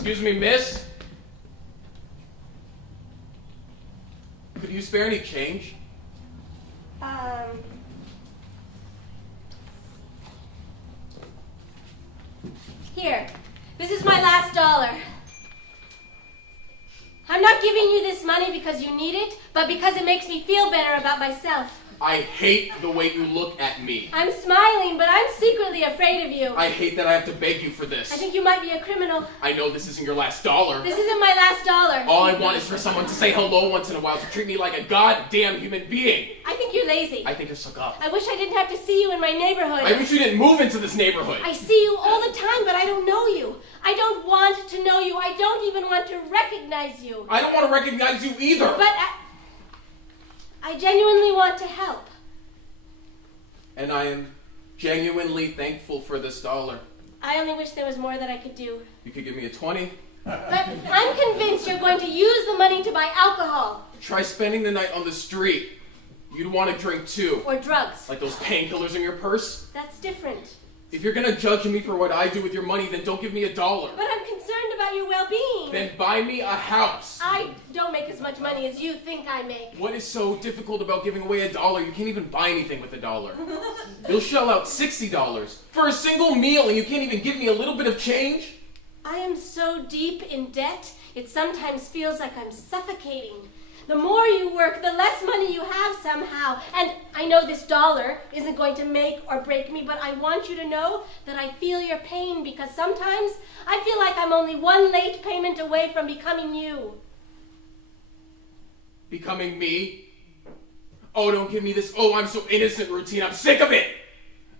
Excuse me, miss? Could you spare any change? Here. This is my last dollar. I'm not giving you this money because you need it, but because it makes me feel better about myself. I hate the way you look at me. I'm smiling, but I'm secretly afraid of you. I hate that I have to beg you for this. I think you might be a criminal. I know this isn't your last dollar. This isn't my last dollar. All I want is for someone to say hello once in a while, to treat me like a goddamn human being. I think you're lazy. I think you're stuck up. I wish I didn't have to see you in my neighborhood. I wish you didn't move into this neighborhood. I see you all the time, but I don't know you. I don't want to know you. I don't even want to recognize you. I don't want to recognize you either. But I genuinely want to help. And I am genuinely thankful for this dollar. I only wish there was more that I could do. You could give me a 20. But I'm convinced you're going to use the money to buy alcohol. Try spending the night on the street. You'd want to drink too. Or drugs. Like those painkillers in your purse. That's different. If you're gonna judge me for what I do with your money, then don't give me a dollar. But I'm concerned about your well-being. Then buy me a house. I don't make as much money as you think I make. What is so difficult about giving away a dollar? You can't even buy anything with a dollar. You'll shell out $60 for a single meal and you can't even give me a little bit of change? I am so deep in debt, it sometimes feels like I'm suffocating. The more you work, the less money you have somehow. And I know this dollar isn't going to make or break me, but I want you to know that I feel your pain because sometimes I feel like I'm only one late payment away from becoming you. Becoming me? Oh, don't give me this, oh, I'm so innocent routine. I'm sick of it.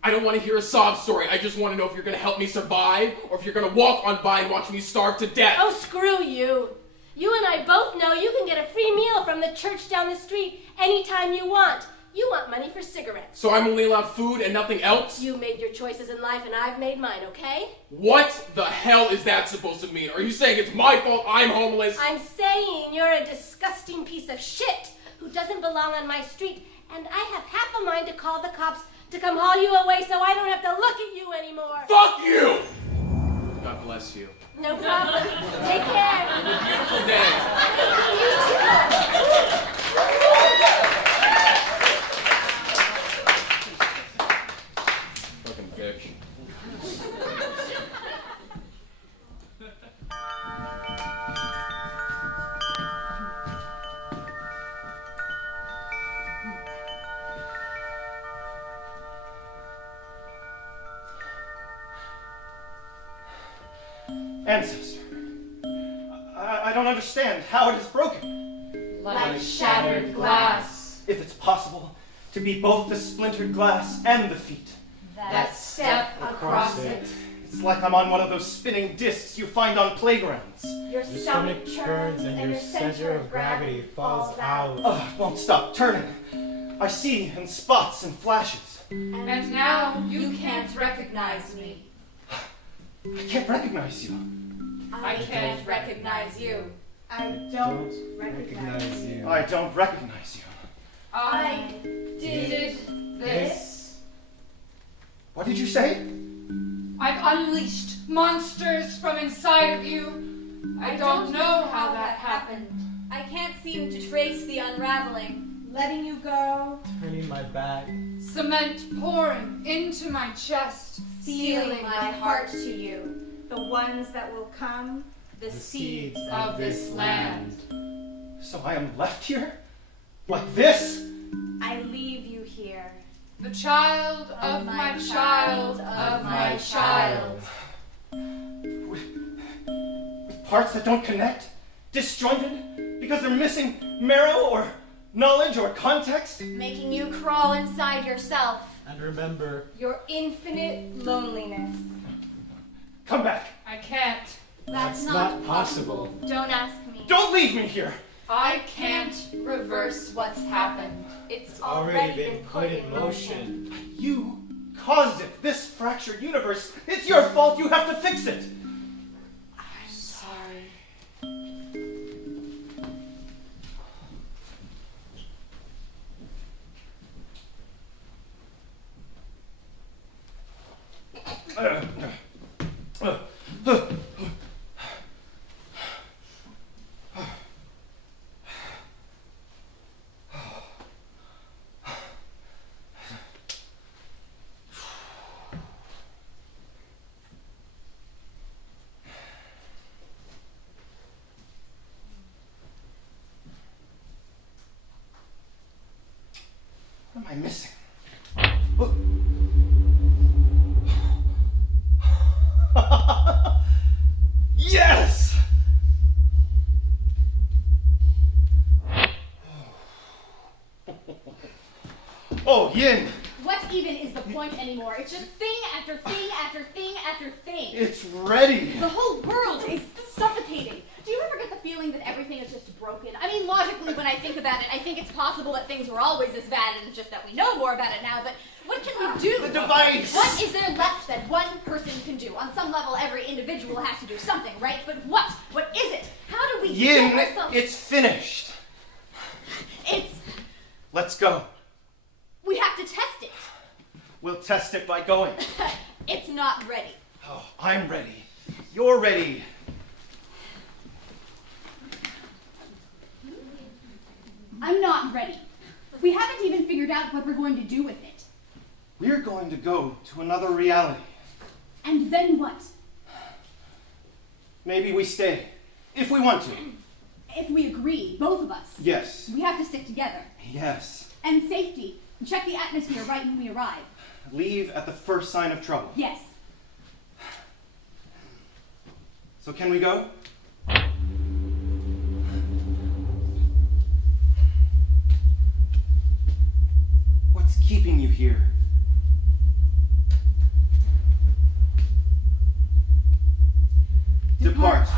I don't want to hear a sob story. I just want to know if you're going to help me survive or if you're going to walk on by and watch me starve to death. Oh, screw you. You and I both know you can get a free meal from the church down the street anytime you want. You want money for cigarettes. So I'm only allowed food and nothing else? You made your choices in life and I've made mine, okay? What the hell is that supposed to mean? Are you saying it's my fault I'm homeless? I'm saying you're a disgusting piece of shit who doesn't belong on my street, and I have half a mind to call the cops to come haul you away so I don't have to look at you anymore. Fuck you! God bless you. No problem. Take care. Have a beautiful day. Fucking bitch. Ancestor, I don't understand how it is broken. Like shattered glass. If it's possible to be both the splintered glass and the feet. That step across it. It's like I'm on one of those spinning discs you find on playgrounds. Your stomach churns and your center of gravity falls out. Oh, it won't stop turning. I see in spots and flashes. And now you can't recognize me. I can't recognize you. I can't recognize you. I don't recognize you. I don't recognize you. I did this. What did you say? I've unleashed monsters from inside of you. I don't know how that happened. I can't seem to trace the unraveling. Letting you go. Turning my back. Cement pouring into my chest. Sealing my heart to you. The ones that will come. The seeds of this land. So I am left here? Like this? I leave you here. The child of my child of my child. With parts that don't connect? Disjointed? Because they're missing marrow or knowledge or context? Making you crawl inside yourself. And remember, Your infinite loneliness. Come back. I can't. That's not possible. Don't ask me. Don't leave me here. I can't reverse what's happened. It's already been put in motion. You caused it. This fractured universe. It's your fault. You have to fix it. I'm sorry. I'm missing? Look. Yes! Oh, Yin! What even is the point anymore? It's just thing after thing after thing after thing. It's ready! The whole world is suffocating. Do you ever get the feeling that everything is just broken? I mean, logically, when I think about it, I think it's possible that things were always this bad and it's just that we know more about it now, but what can we do? The device! What is there left that one person can do? On some level, every individual has to do something, right? But what? What is it? How do we Yin, get ourselves... it's finished. It's... Let's go. We have to test it. We'll test it by going. It's not ready. Oh, I'm ready. You're ready. I'm not ready. We haven't even figured out what we're going to do with it. We're going to go to another reality. And then what? Maybe we stay, if we want to. If we agree, both of us. Yes. We have to stick together. Yes. And safety. Check the atmosphere right when we arrive. Leave at the first sign of trouble. Yes. So can we go? What's keeping you here? Depart.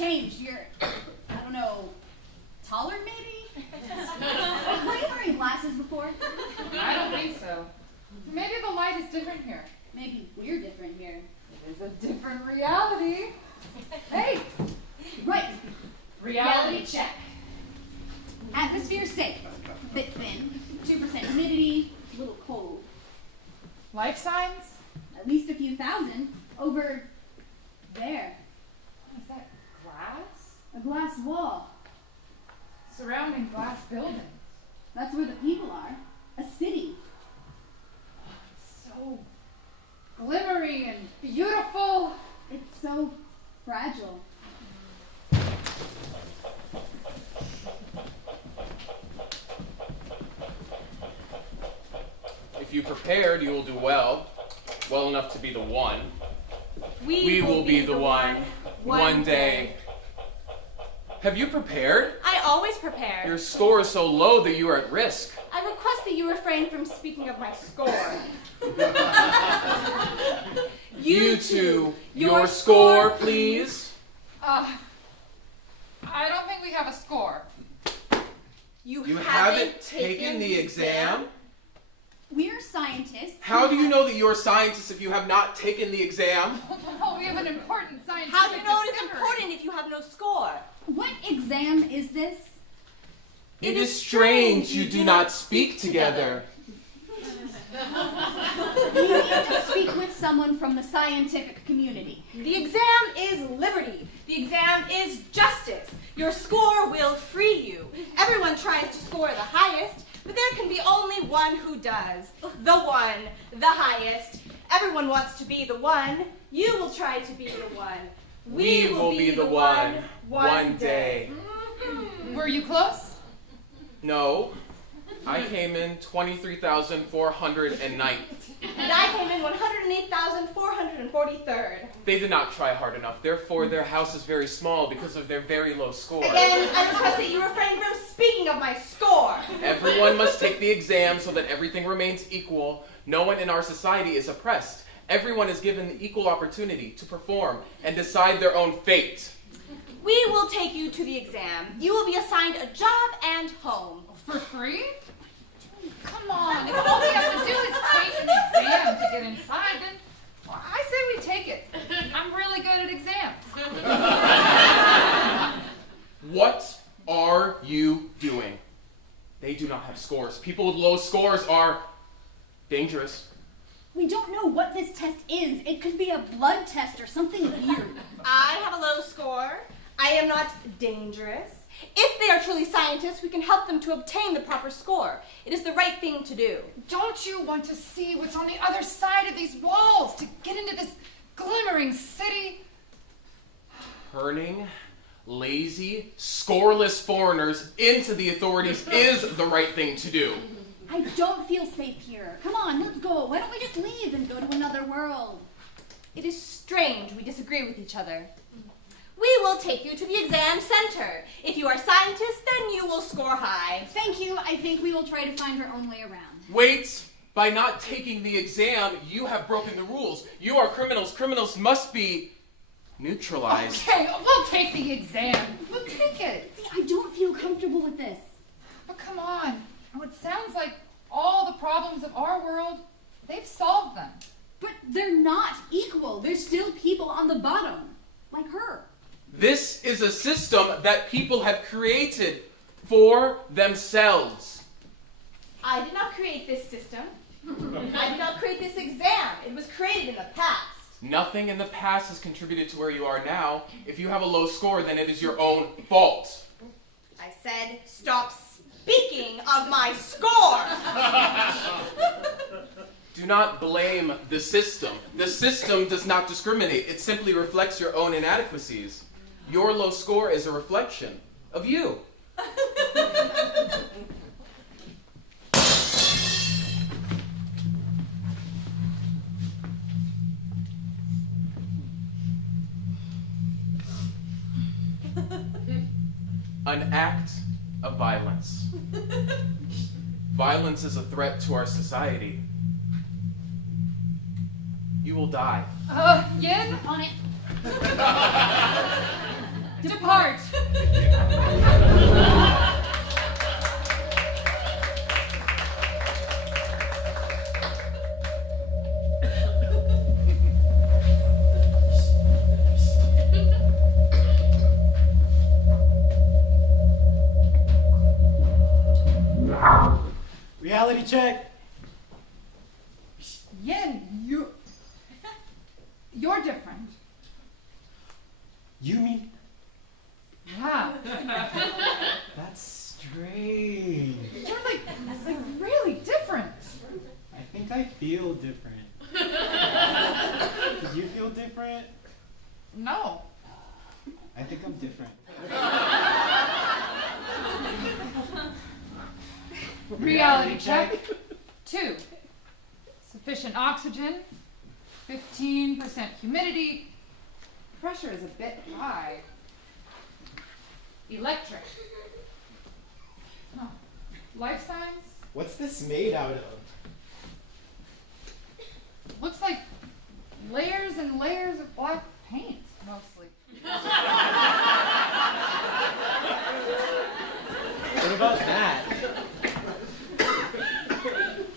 changed. You're, I don't know, taller maybe? Were you wearing glasses before? I don't think so. Maybe the light is different here. Maybe we're different here. It is a different reality. Hey! Right. Reality check. Atmosphere safe. Bit thin. 2% humidity. A little cold. Life signs? At least a few thousand. Over there. What is that? Glass? A glass wall. Surrounding glass buildings. That's where the people are. A city. It's so glimmery and beautiful. It's so fragile. If you prepared, you will do well enough to be the one. We will be the one day. Have you prepared? I always prepare. Your score is so low that you are at risk. I request that you refrain from speaking of my score. You two, your score, please. I don't think we have a score. You haven't taken the exam? We're scientists. How do you know that you're scientists if you have not taken the exam? Oh, we have an important scientific How do you know it's discovery. important if you have no score? What exam is this? It is strange you do not speak together. We need to speak with someone from the scientific community. The exam is liberty. The exam is justice. Your score will free you. Everyone tries to score the highest, but there can be only one who does. The one, the highest. Everyone wants to be the one. You will try to be the one. We will be the one day. Were you close? No, I came in 23,409th. And I came in 108,443rd. They did not try hard enough, therefore their house is very small because of their very low score. Again, I request that you refrain from speaking of my score. Everyone must take the exam so that everything remains equal. No one in our society is oppressed. Everyone is given the equal opportunity to perform and decide their own fate. We will take you to the exam. You will be assigned a job and home. For free? Come on, if all we have to do is take an exam to get inside, then I say we take it. I'm really good at exams. What are you doing? They do not have scores. People with low scores are dangerous. We don't know what this test is. It could be a blood test or something weird. I have a low score. I am not dangerous. If they are truly scientists, we can help them to obtain the proper score. It is the right thing to do. Don't you want to see what's on the other side of these walls to get into this glimmering city? Turning lazy, scoreless foreigners into the authorities is the right thing to do. I don't feel safe here. Come on, let's go. Why don't we just leave and go to another world? It is strange we disagree with each other. We will take you to the exam center. If you are scientists, then you will score high. Thank you. I think we will try to find our own way around. Wait! By not taking the exam, you have broken the rules. You are criminals. Criminals must be neutralized. Okay, we'll take the exam. We'll take it. See, I don't feel comfortable with this. But come on. Oh, it sounds like all the problems of our world, they've solved them. But they're not equal. There's still people on the bottom, like her. This is a system that people have created for themselves. I did not create this system. I did not create this exam. It was created in the past. Nothing in the past has contributed to where you are now. If you have a low score, then it is your own fault. I said, stop speaking of my score. Do not blame the system. The system does not discriminate. It simply reflects your own inadequacies. Your low score is a reflection of you. An act of violence. Violence is a threat to our society. You will die. Yin? On it. Depart. Reality check. Yin, you're different. You mean? Yeah. That's strange. You're like really different. I think I feel different. Did you feel different? No. I think I'm different. Reality check. 2. Sufficient oxygen. 15% humidity. Pressure is a bit high. Electric. Oh. Life signs? What's this made out of? Looks like layers and layers of black paint, mostly. What about that?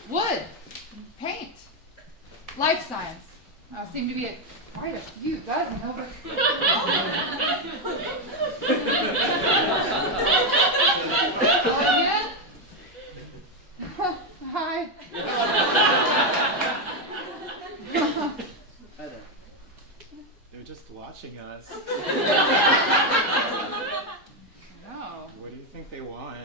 Wood. Paint. Life science. Seem to be quite a few dozen over. Hi. They're just watching us. No. What do you think they want?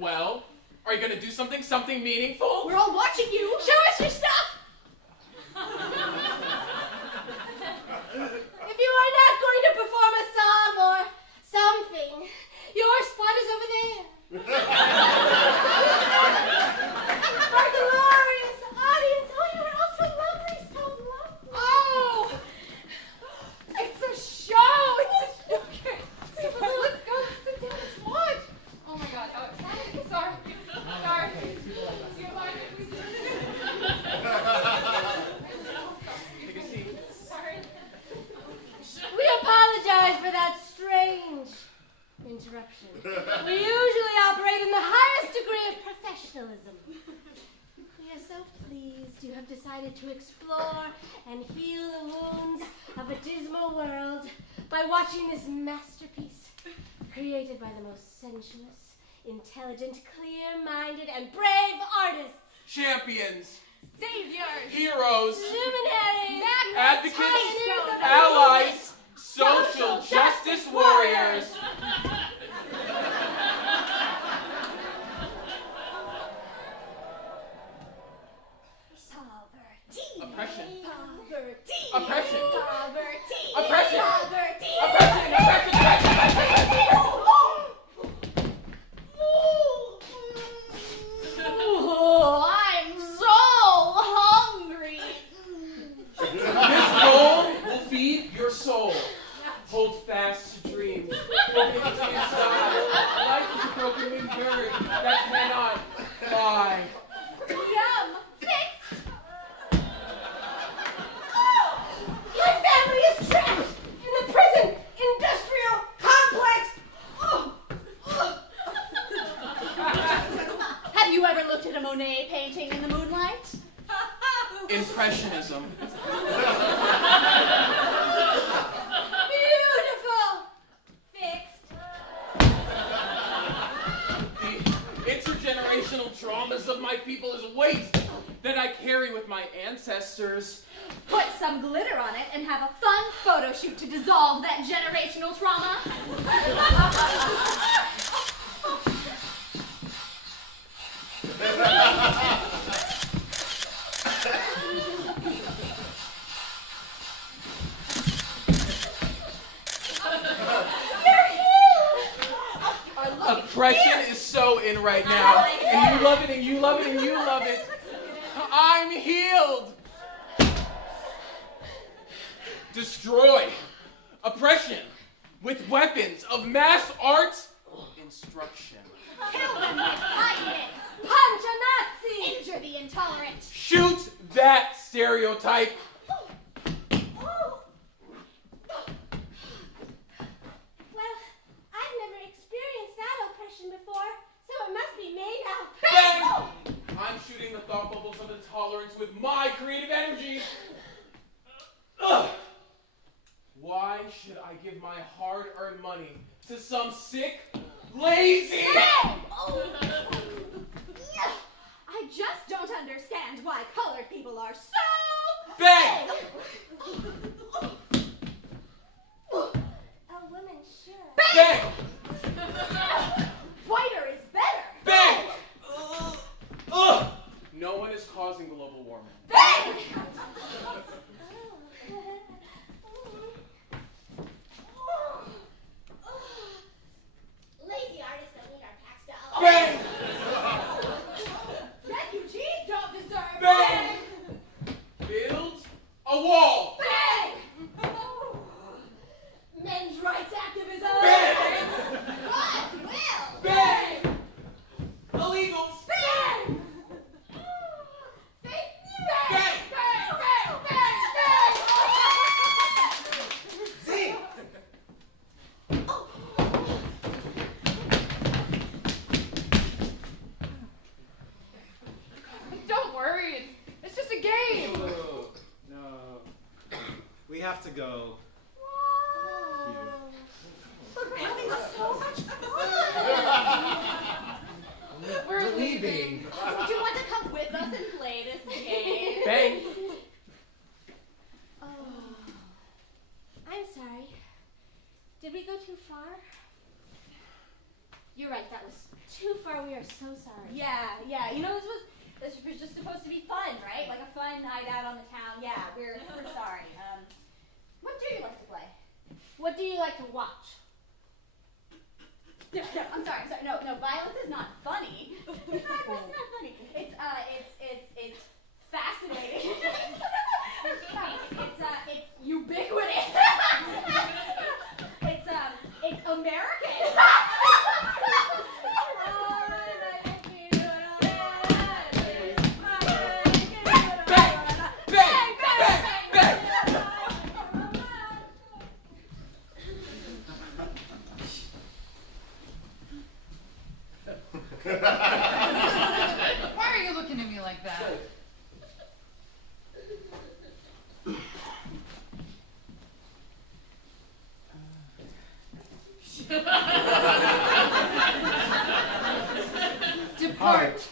Well, are you gonna do something meaningful? We're all watching you. Show us your stuff. If you are not going to perform a song or something, your spot is over there. Our glorious audience. Oh, you are all so lovely, so lovely. Oh! It's a show! It's a okay. Let's go. Sit down. Let's watch. Oh my God. Oh, sorry. Sorry. Do you mind if we do Take a seat. Sorry. We apologize for that strange interruption. We usually operate in the highest degree of professionalism. We are so pleased you have decided to explore and heal the wounds of a dismal world by watching this masterpiece created by the most sensuous, intelligent, clear-minded, and brave artists. Champions, Saviors! heroes, Luminaries, advocates, pioneers of the allies, social justice warriors. Oppression. Oppression. Oppression. Oppression. Oh, I'm so hungry. This bowl will feed your soul. Hold fast to dreams. Broken inside. Life is a broken winged bird that cannot fly. Yum. Fixed. My family is trapped in the prison industrial complex. Have you ever looked at a Monet painting in the moonlight? Impressionism. Beautiful. Fixed. The intergenerational traumas of my people is weight that I carry with my ancestors. Put some glitter on it and have a fun photo shoot to dissolve that generational trauma. Oppression is so in right now. And you love it, and you love it, and you love it. I'm healed. Destroy oppression with weapons of mass arts instruction. Kill them with kindness. Punch a Nazi. Injure the intolerant. Shoot that stereotype. Well, I've never experienced that oppression before, so it must be made out. Bang! I'm shooting the thought bubbles of intolerance with my creative energy. Ugh. Why should I give my hard-earned money to some sick, lazy... I just don't understand why colored people are so Bang! A woman should. Bang! Whiter is better. Bang! Ugh. No one is causing global warming. Bang! Lazy artists don't need our tax dollars. Bang! Refugees don't deserve Bang! Build a wall. Men's rights activism. Bang! What? to go. Look, we're having so much fun. We're leaving. Would you want to come with us and play this game? Bang! Oh, I'm sorry. Did we go too far? You're right, that was too far. We are so sorry. Yeah. You know, this was just supposed to be fun, right? Like a fun night out on the town. Yeah, we're sorry. What do you like to play? What do you like to watch? No, I'm sorry. No, violence is not funny. It's not funny. It's fascinating. It's ubiquitous. It's American. Why are you looking at me like that? Depart.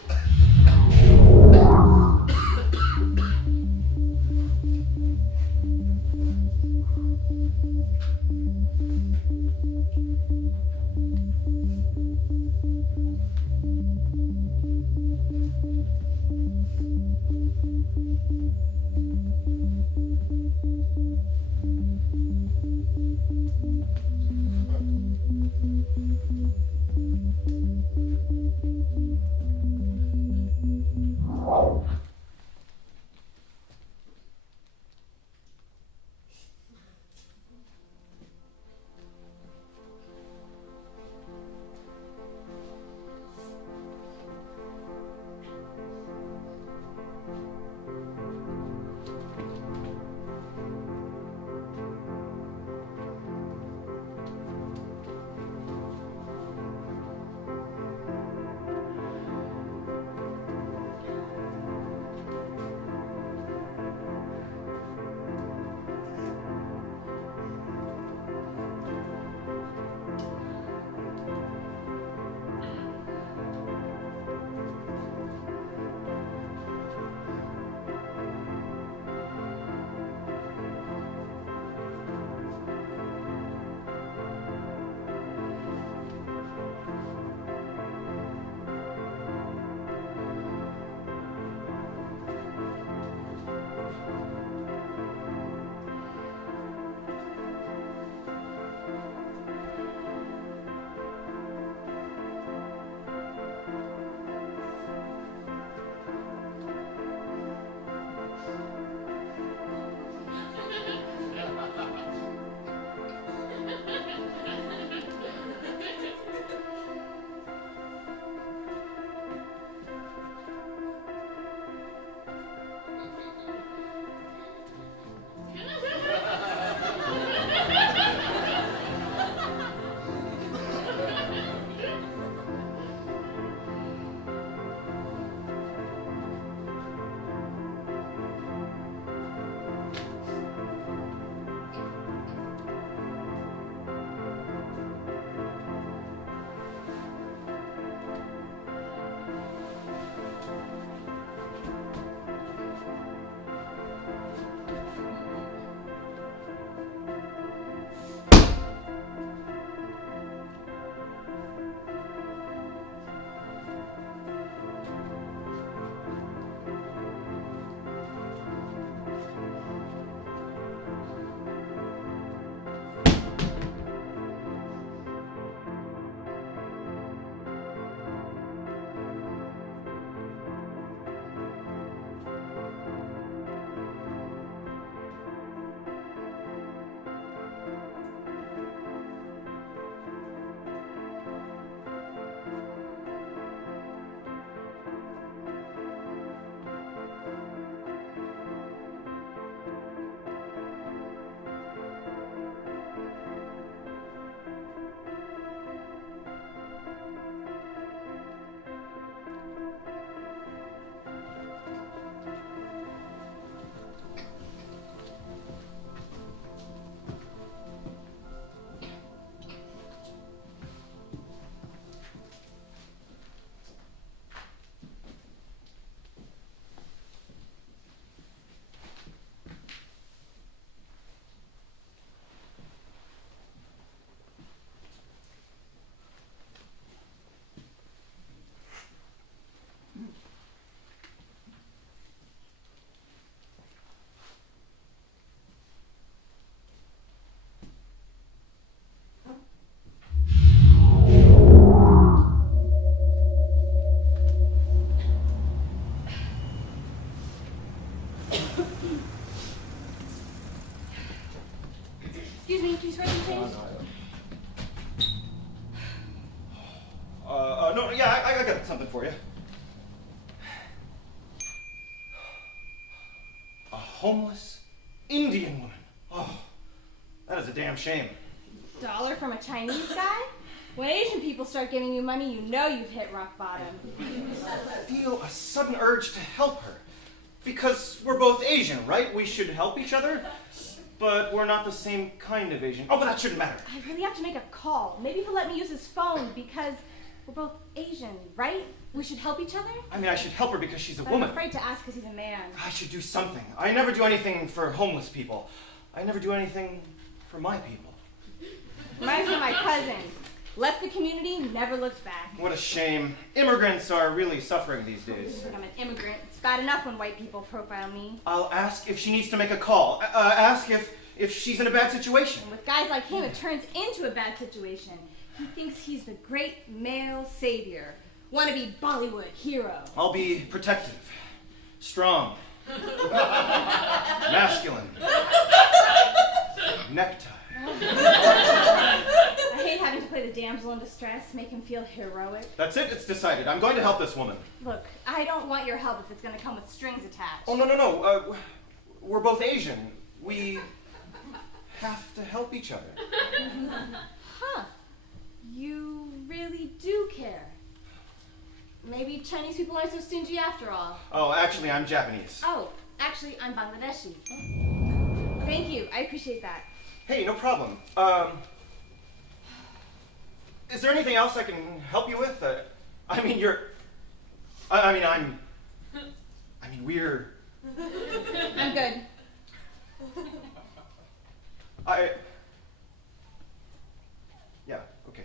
No, yeah, I got something for you. A homeless Indian woman. Oh, that is a damn shame. $1 from a Chinese guy? When Asian people start giving you money, you know you've hit rock bottom. I feel a sudden urge to help her. Because we're both Asian, right? We should help each other. But we're not the same kind of Asian. Oh, but that shouldn't matter. I really have to make a call. Maybe he'll let me use his phone because we're both Asian, right? We should help each other? I mean, I should help her because she's a But woman. I'm afraid to ask because he's a man. I should do something. I never do anything for homeless people. I never do anything for my people. Reminds me of my cousin. Left the community, never looked back. What a shame. Immigrants are really suffering these days. I'm an immigrant. It's bad enough when white people profile me. I'll ask if she needs to make a call. Ask if she's in a bad situation. And with guys like him, it turns into a bad situation. He thinks he's the great male savior. Wannabe Bollywood hero. I'll be protective, strong, masculine, necktie. I hate having to play the damsel in distress, make him feel heroic. That's it, it's decided. I'm going to help this woman. Look, I don't want your help if it's going to come with strings attached. Oh, no. We're both Asian. We have to help each other. Huh. You really do care. Maybe Chinese people aren't so stingy after all. Oh, actually, I'm Japanese. Oh, actually, I'm Bangladeshi. Thank you. I appreciate that. Hey, no problem. Is there anything else I can help you with? We're... I'm good. Yeah, okay.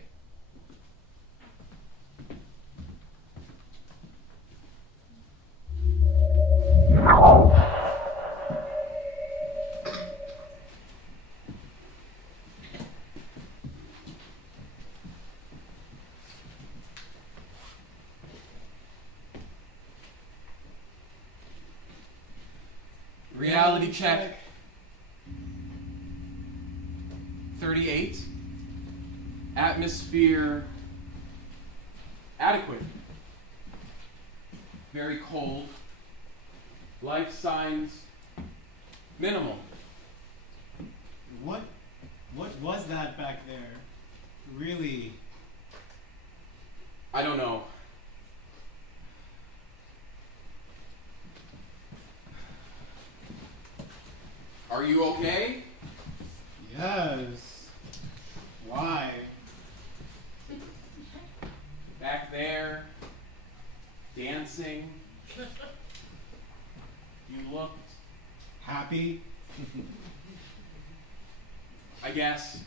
Reality check. 38. Atmosphere adequate. Very cold. Life signs minimal. What was that back there? Really? I don't know. Are you okay? Yes. Why? Back there, dancing. You looked, Happy? I guess.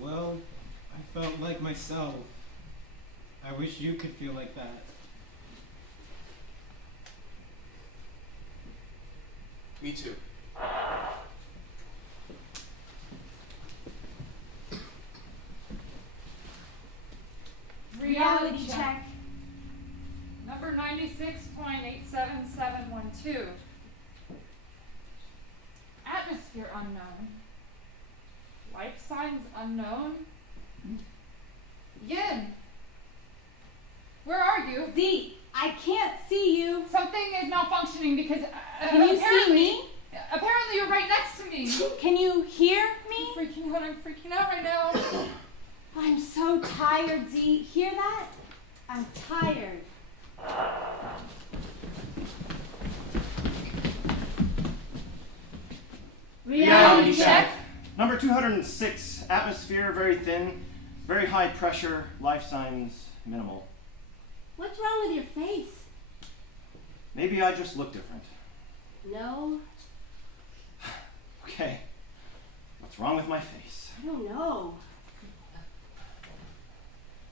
Well, I felt like myself. I wish you could feel like that. Me too. Reality check. Number 96.87712. Atmosphere unknown. Life signs unknown. Yin. Where are you? Z, I can't see you. Something is malfunctioning because Can you see me? Apparently you're right next to me. Can you hear me? I'm freaking out right now. I'm so tired, Z. Hear that? I'm tired. Reality check. Number 206, atmosphere very thin, very high pressure, life signs minimal. What's wrong with your face? Maybe I just look different. No, Okay, what's wrong with my face? I don't know.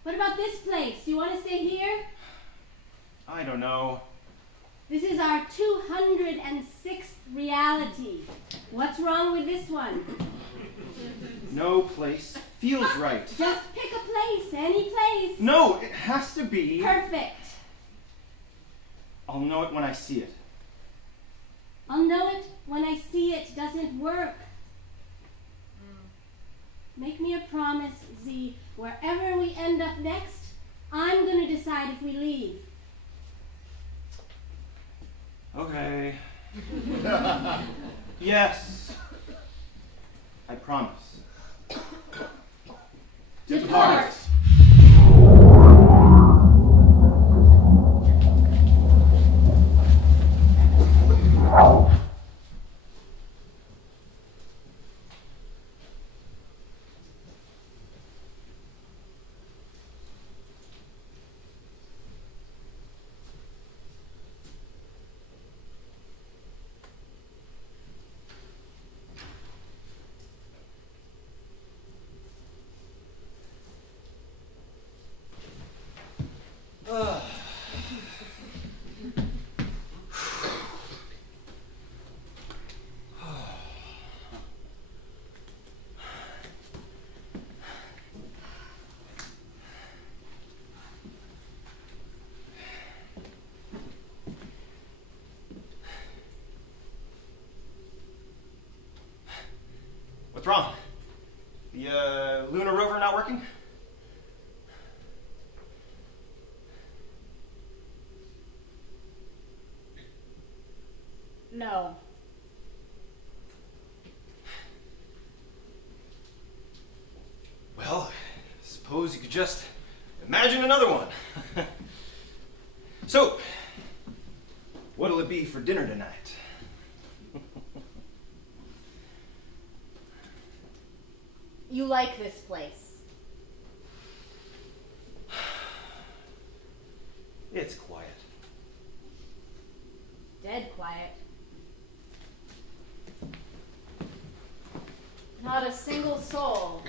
What about this place? You want to stay here? I don't know. This is our 206th reality. What's wrong with this one? No place feels right. Just pick a place, any place. No, it has to be. Perfect. I'll know it when I see it. I'll know it when I see it doesn't work. Make me a promise, Z. Wherever we end up next, I'm going to decide if we leave. Okay. Yes. I promise. Depart. What's wrong? The lunar rover not working? No. Well, I suppose you could just imagine another one. So, what'll it be for dinner tonight? You like this place. It's quiet. Dead quiet. Not a single soul.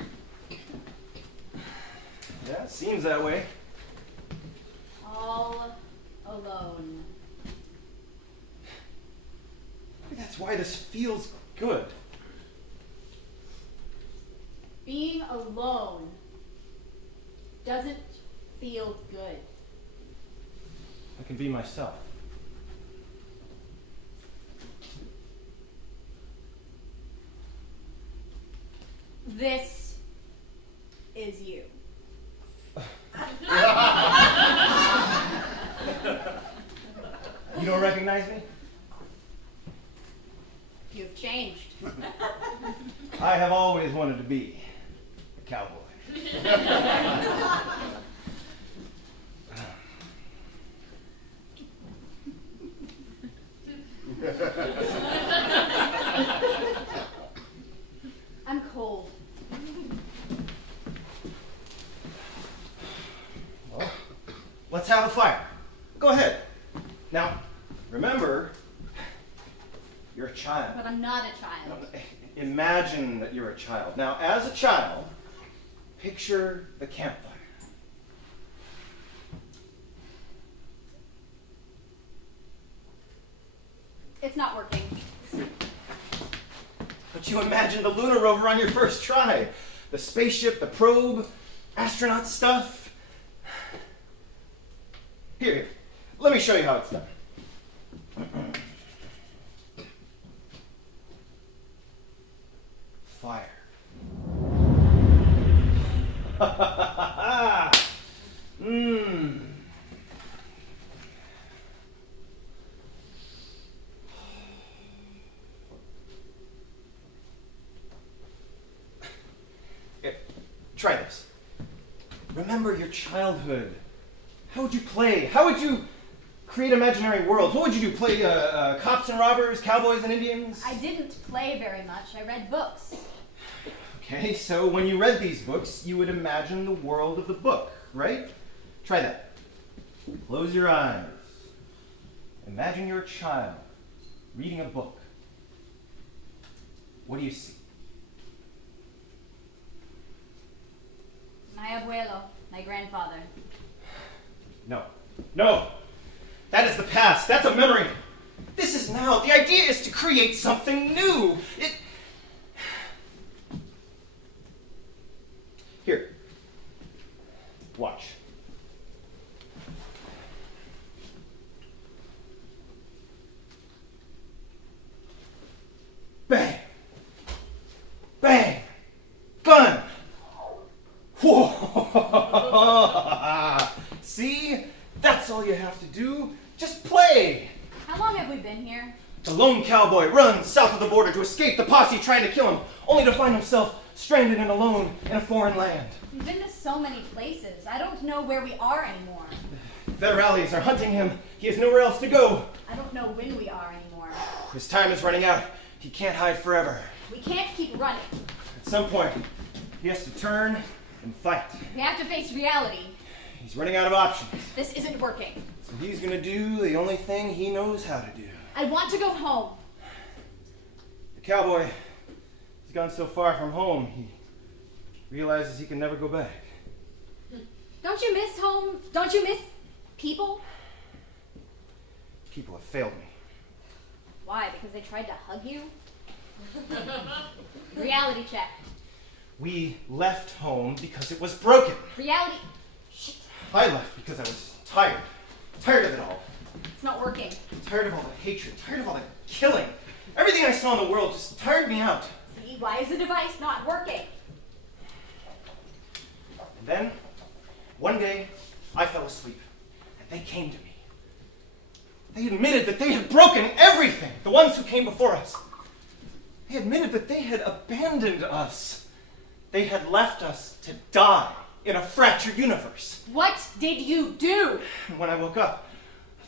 Yeah, it seems that way. All alone. That's why this feels good. Being alone doesn't feel good. I can be myself. This is you. You don't recognize me? You've changed. I have always wanted to be a cowboy. I'm cold. Well, let's have a fire. Go ahead. Now, remember, you're a child. But I'm not a child. Imagine that you're a child. Now, as a child, picture the campfire. It's not working. But you imagine the lunar rover on your first try. The spaceship, the probe, astronaut stuff. Here, let me show you how it's done. Fire. Mmm. Try this. Remember your childhood. How would you play? How would you create imaginary worlds? What would you do? Play cops and robbers, cowboys and Indians? I didn't play very much. I read books. Okay, so when you read these books, you would imagine the world of the book, right? Try that. Close your eyes. Imagine you're a child reading a book. What do you see? My abuelo, my grandfather. No. No! That is the past. That's a memory. This is now. The idea is to create something new. Here. Watch. Bang! Bang! Gun! Whoa! See? That's all you have to do. Just play. How long have we been here? The lone cowboy runs south of the border to escape the posse trying to kill him, only to find himself stranded and alone in a foreign land. We've been to so many places. I don't know where we are anymore. Federales are hunting him. He has nowhere else to go. I don't know when we are anymore. His time is running out. He can't hide forever. We can't keep running. At some point, he has to turn and fight. We have to face reality. He's running out of options. This isn't working. So he's gonna do the only thing he knows how to do. I want to go home. The cowboy, he's gone so far from home, he realizes he can never go back. Don't you miss home? Don't you miss people? People have failed me. Why? Because they tried to hug you? Reality check. We left home because it was broken. Reality. Shit. I left because I was tired. Tired of it all. It's not working. Tired of all the hatred. Tired of all the killing. Everything I saw in the world just tired me out. See, why is the device not working? And then, one day, I fell asleep, and they came to me. They admitted that they had broken everything, the ones who came before us. They admitted that they had abandoned us. They had left us to die in a fractured universe. What did you do? And when I woke up,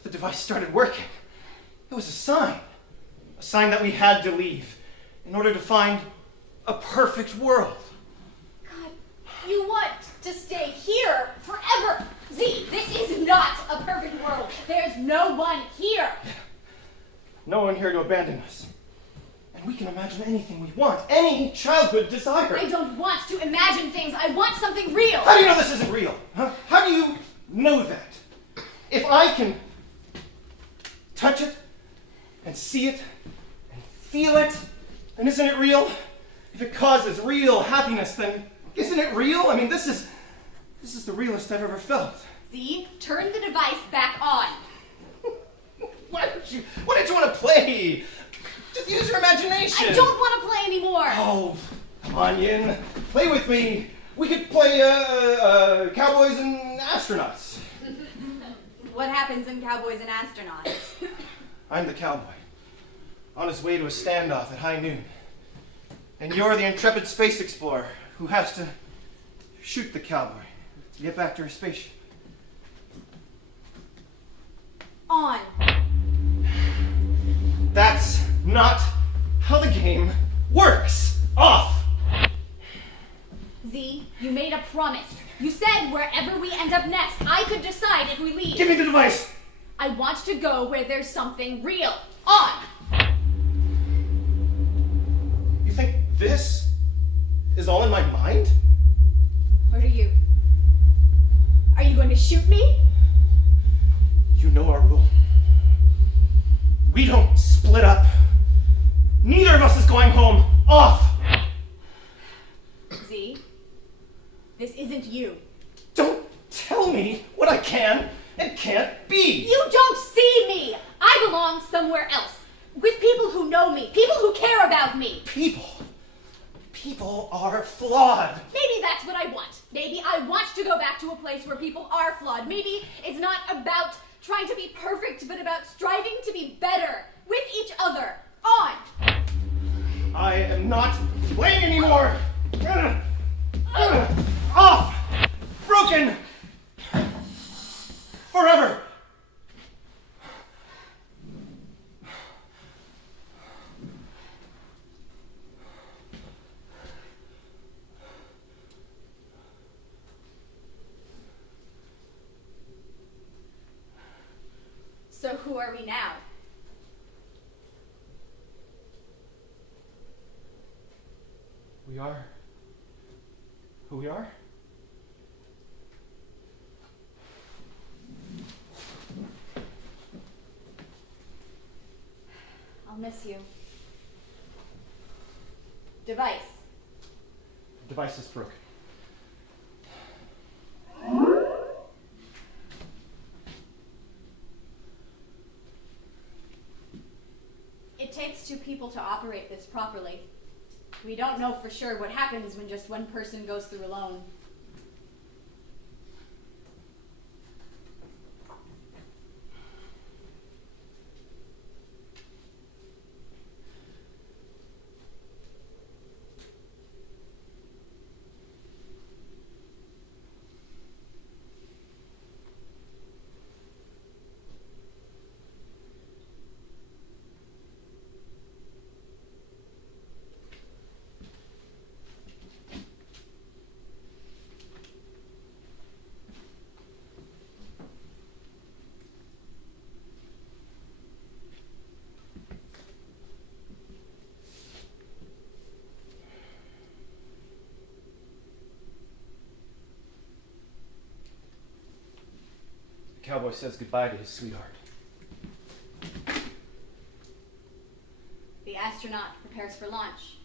the device started working. It was a sign that we had to leave in order to find a perfect world. God, you want to stay here forever. Z, this is not a perfect world. There's no one here. No one here to abandon us. And we can imagine anything we want, any childhood desire. I don't want to imagine things. I want something real. How do you know this isn't real? Huh? How do you know that? If I can touch it and see it and feel it, then isn't it real? If it causes real happiness, then isn't it real? I mean, this is the realest I've ever felt. Z, turn the device back on. Why did you want to play? Just use your imagination. I don't want to play anymore. Oh, come on, Yin. Play with me. We could play cowboys and astronauts. What happens in Cowboys and Astronauts? I'm the cowboy, on his way to a standoff at high noon. And you're the intrepid space explorer who has to shoot the cowboy to get back to her spaceship. On. That's not how the game works. Off! Z, you made a promise. You said wherever we end up next, I could decide if we leave. Give me the device! I want to go where there's something real. On! You think this is all in my mind? What are you? Are you going to shoot me? You know our rule. We don't split up. Neither of us is going home. Off! Z, this isn't you. Don't tell me what I can and can't be. You don't see me! I belong somewhere else. With people who know me, people who care about me. People are flawed. Maybe that's what I want. Maybe I want to go back to a place where people are flawed. Maybe it's not about trying to be perfect, but about striving to be better with each other. On! I am not playing anymore. Off! Broken! Forever! So who are we now? We are who we are? I'll miss you. Device. The device is broken. It takes two people to operate this properly. We don't know for sure what happens when just one person goes through alone. The cowboy says goodbye to his sweetheart. The astronaut prepares for launch.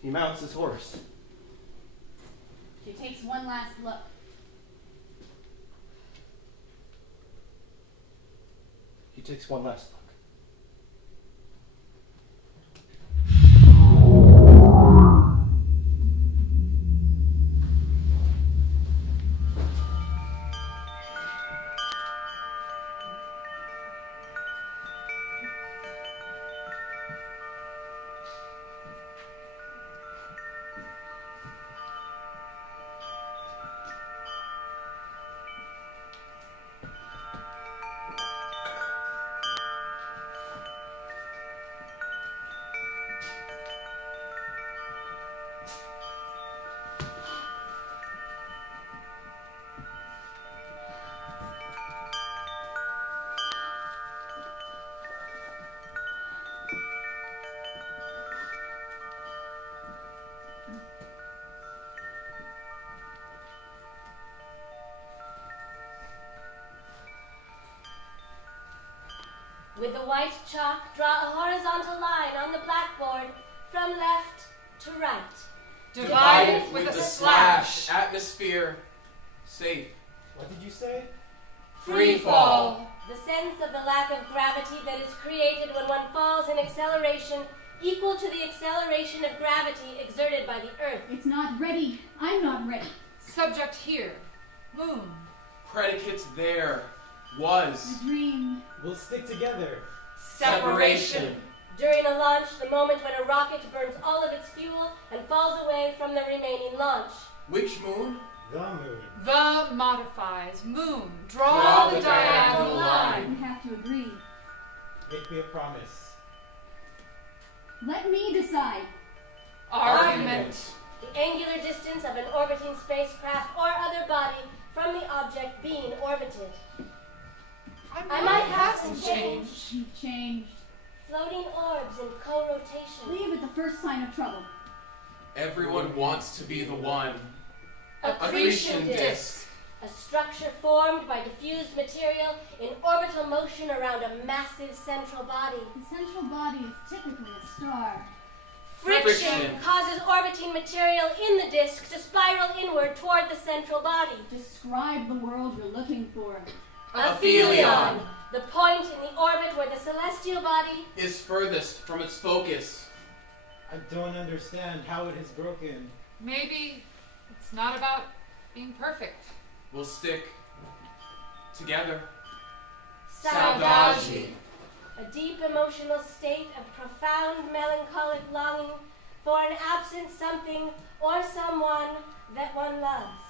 He mounts his horse. She takes one last look. He takes one last look. With the white chalk, draw a horizontal line on the blackboard from left to right. Divided with a slash. Atmosphere. Safe. What did you say? Free fall. The sense of the lack of gravity that is created when one falls in acceleration equal to the acceleration of gravity exerted by the Earth. It's not ready. I'm not ready. Subject here. Moon. Predicates there. Was. A dream. We'll stick together. Separation. During a launch, the moment when a rocket burns all of its fuel and falls away from the remaining launch. Which moon? The moon. The modifies. Moon. Draw the diagonal line. We have to agree. Make me a promise. Let me decide. Argument. The angular distance of an orbiting spacecraft or other body from the object being orbited. I might have some change. You've changed. Floating orbs in co-rotation. Leave at the first sign of trouble. Everyone wants to be the one. Accretion disk. A structure formed by diffused material in orbital motion around a massive central body. The central body is typically a star. Friction causes orbiting material in the disk to spiral inward toward the central body. Describe the world you're looking for. Aphelion, the point in the orbit where the celestial body Is furthest from its focus. I don't understand how it has broken. Maybe it's not about being perfect. We'll stick together. Saudade, a deep emotional state of profound melancholic longing for an absent something or someone that one loves.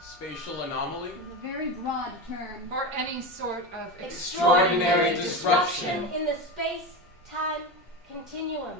Spatial anomaly. It's a very broad term. For any sort of Extraordinary disruption. In the space-time continuum.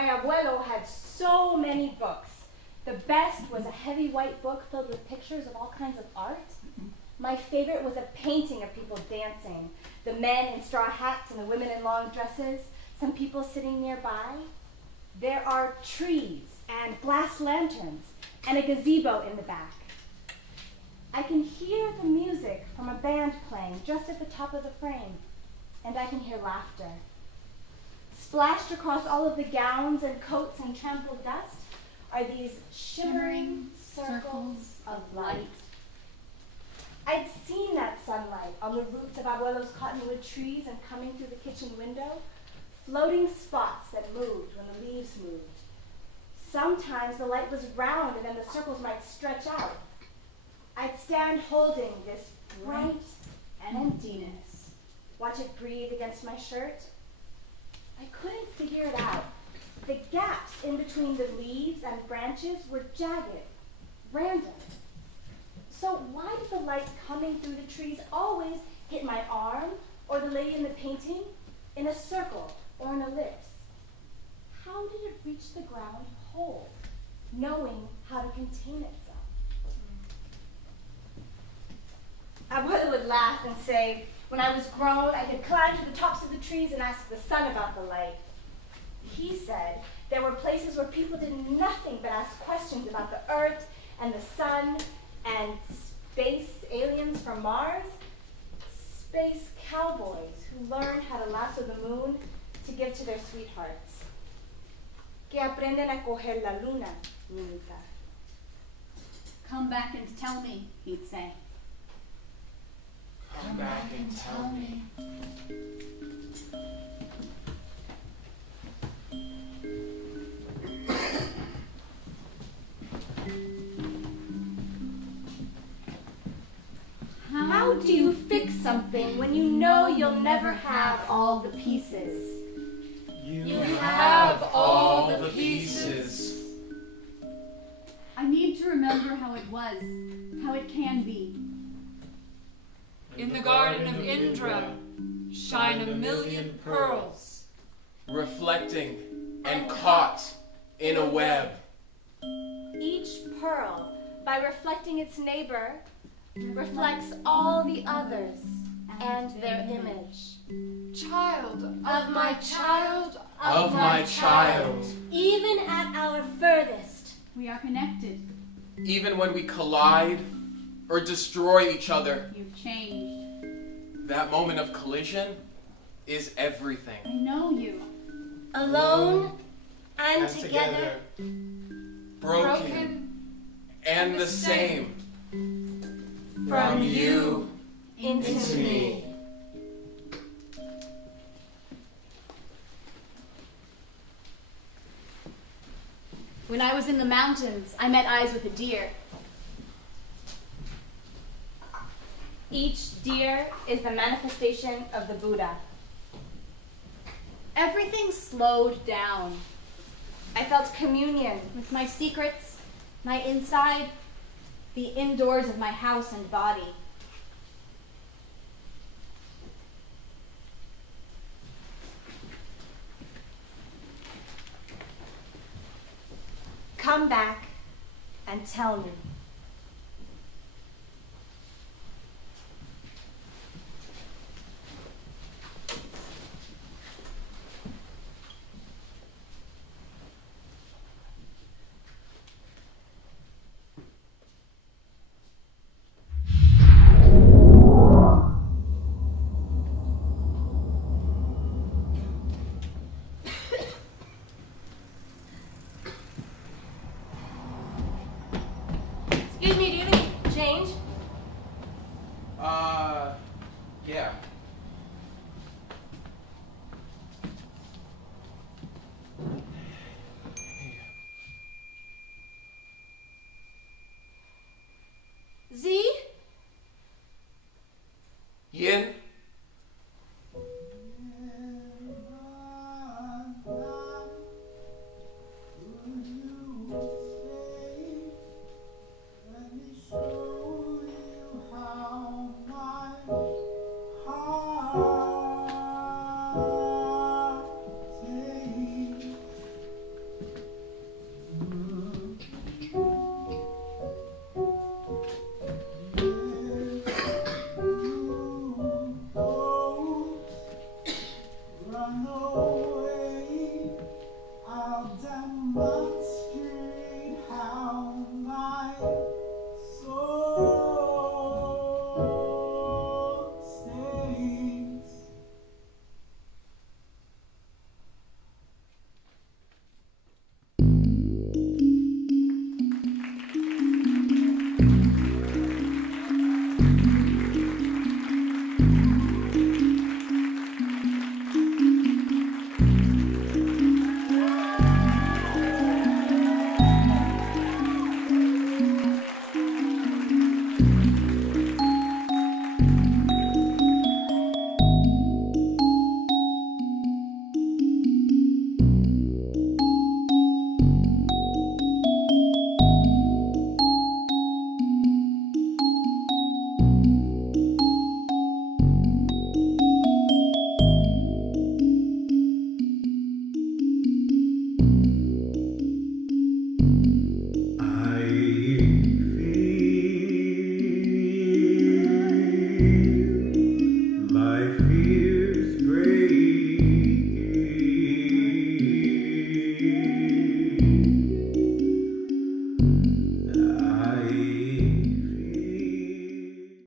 My abuelo had so many books. The best was a heavy white book filled with pictures of all kinds of art. My favorite was a painting of people dancing, the men in straw hats and the women in long dresses, some people sitting nearby. There are trees and glass lanterns and a gazebo in the back. I can hear the music from a band playing just at the top of the frame, and I can hear laughter. Splashed across all of the gowns and coats and trampled dust are these shimmering circles of light. I'd seen that sunlight on the roots of Abuelo's cottonwood trees and coming through the kitchen window, floating spots that moved when the leaves moved. Sometimes the light was round and then the circles might stretch out. I'd stand holding this bright emptiness, watch it breathe against my shirt. I couldn't figure it out. The gaps in between the leaves and branches were jagged, random. So why did the light coming through the trees always hit my arm or the lady in the painting in a circle or an ellipse? How did it reach the ground whole, knowing how to contain itself? Abuela would laugh and say, when I was grown, I could climb to the tops of the trees and ask the sun about the light. He said there were places where people did nothing but ask questions about the earth and the sun and space aliens from Mars, space cowboys who learned how to lasso the moon to give to their sweethearts. Que aprenden a coger la luna, niñita. Come back and tell me, he'd say. Come back and tell me. How do you fix something when you know you'll never have all the pieces? You Have all the pieces. I need to remember how it was, how it can be. In the garden of Indra shine a million pearls. Reflecting and caught in a web. Each pearl, by reflecting its neighbor, reflects all the others and their image. Child Of my child, Of my child. Even at our furthest. We are connected. Even when we collide or destroy each other, You've changed. that moment of collision is everything. I know you. Alone and and together. Broken and the same. From you into me. When I was in the mountains, I met eyes with a deer. Each deer is the manifestation of the Buddha. Everything slowed down. I felt communion with my secrets, my inside, the indoors of my house and body. Come back and tell me. you.